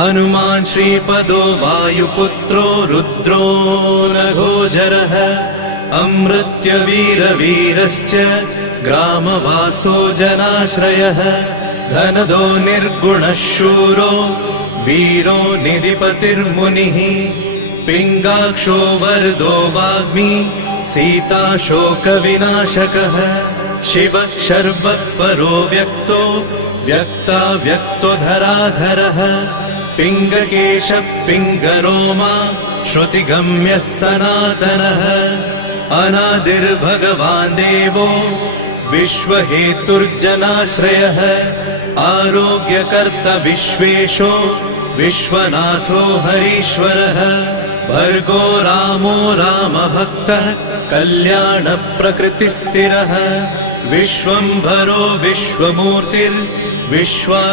हनुमान् श्रीपदो वायुपुत्रो रुद्रो नघोजरः अमृत्यवीरवीरश्च ग्रामवासो जनाश्रयः धनदो निर्गुणः शूरो वीरो निधिपतिर्मुनिः पिङ्गाक्षो वरदो वाग्मी सीता शोकविनाशकः शिवः शर्वत्परो व्यक्तो व्यक्तो धराधरः पिङ्गकेशः पिङ्गरोमा श्रुतिगम्यः सनातनः अनादिर्भगवान् देवो विश्वहेतुर्जनाश्रयः आरोग्यकर्ता विश्वेशो विश्वनाथो हरीश्वरः भर्गो रामो रामभक्तः कल्याणप्रकृतिस्थिरः विश्वम्भरो विश्वमूर्तिर्विश्वा